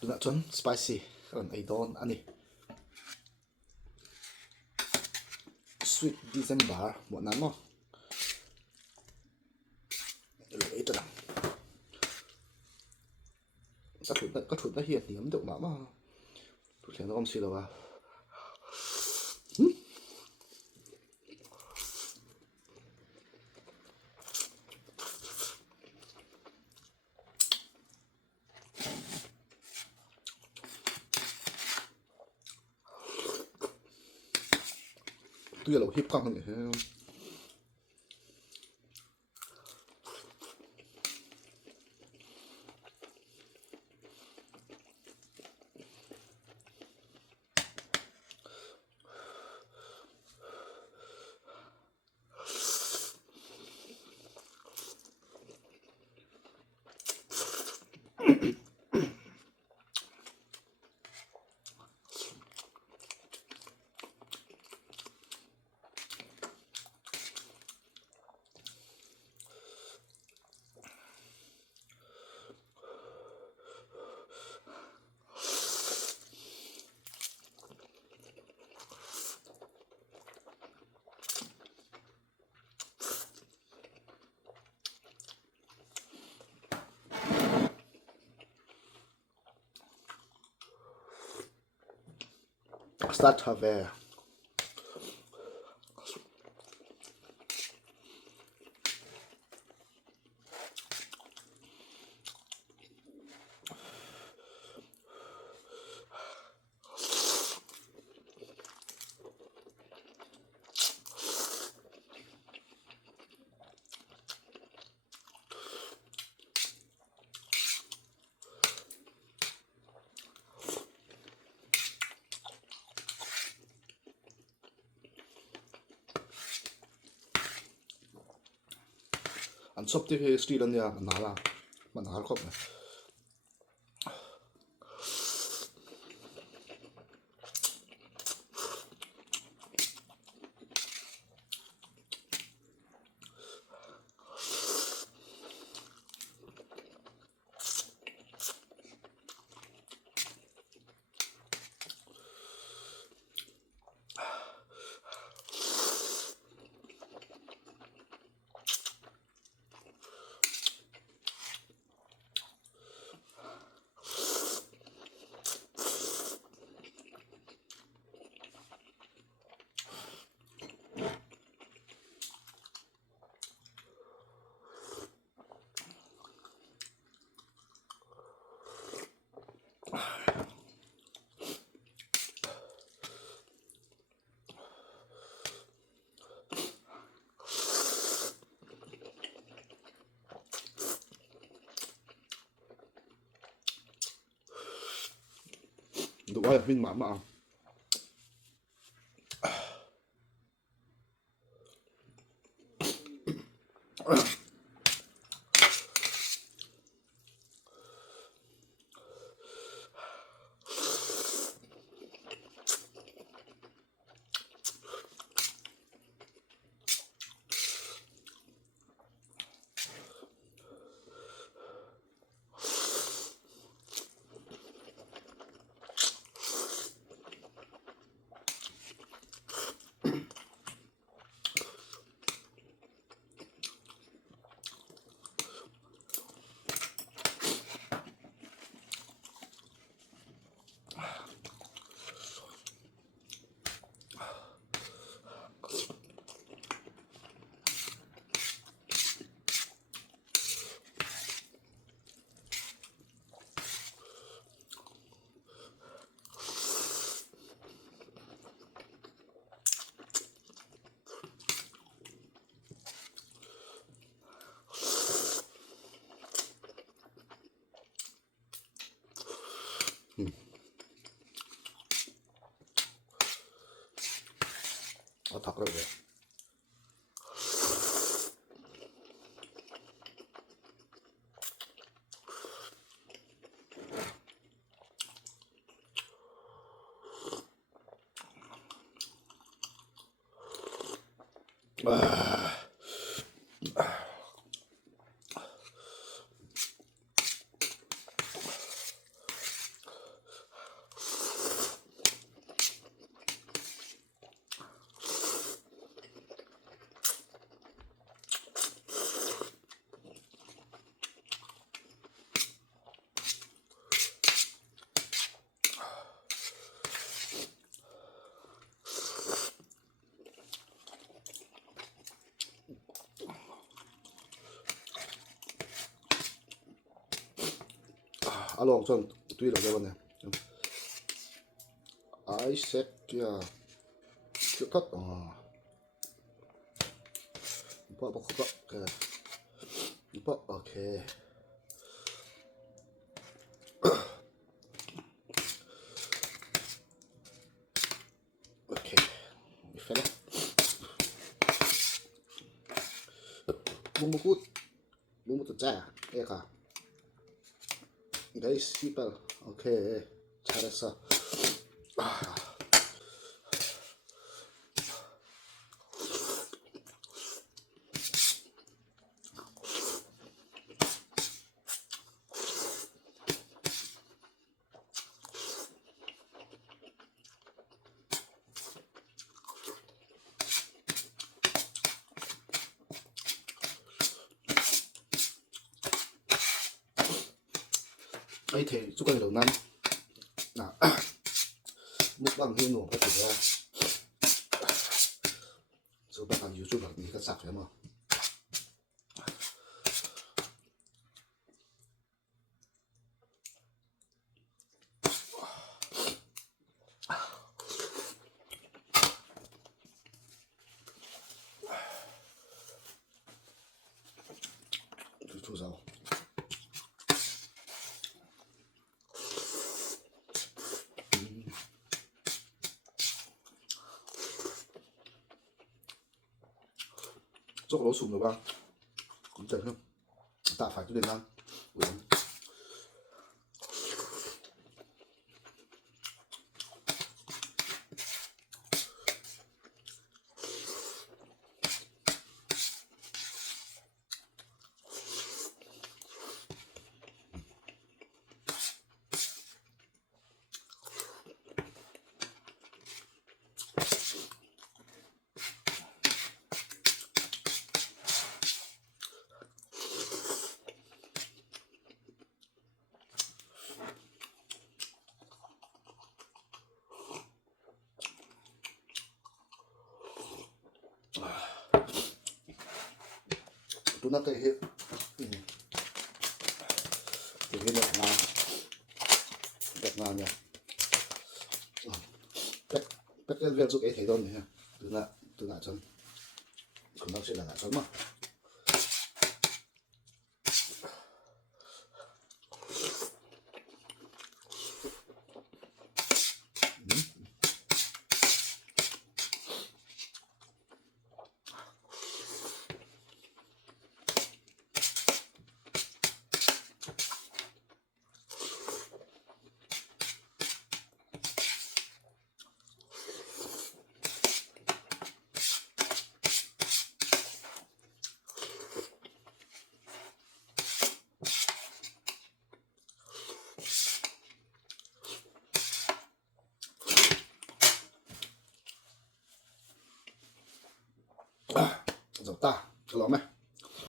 tuna chuan spicy kan ei dawn ani sweet December mo nan mo ei tuna ka thut na hi niam deuh ma tu thlen rom si lawa tu ya lo hip kang ni start have an chop ti he steel an ya nala man har khop na du ai min ma thak rồi along chon tui lo jawan ne ai set kia chịu thất bỏ bỏ khóc cái bỏ ok ok phải đấy bung một 짜 애가 đấy 씨발 ok 잘했어 ấy thì chúc anh đầu năm nào múc bằng hiên nổ có thể ra rồi bạn làm YouTube bằng gì các sạc phải không thu dầu chốc lỗ sùng được không cũng chẳng không ta phải cái đền ăn tôi nó cái hiện thì cái đẹp ngon nhỉ cách việc giúp ấy thấy đâu nhỉ từ nãy chân cũng nó sẽ là chân mà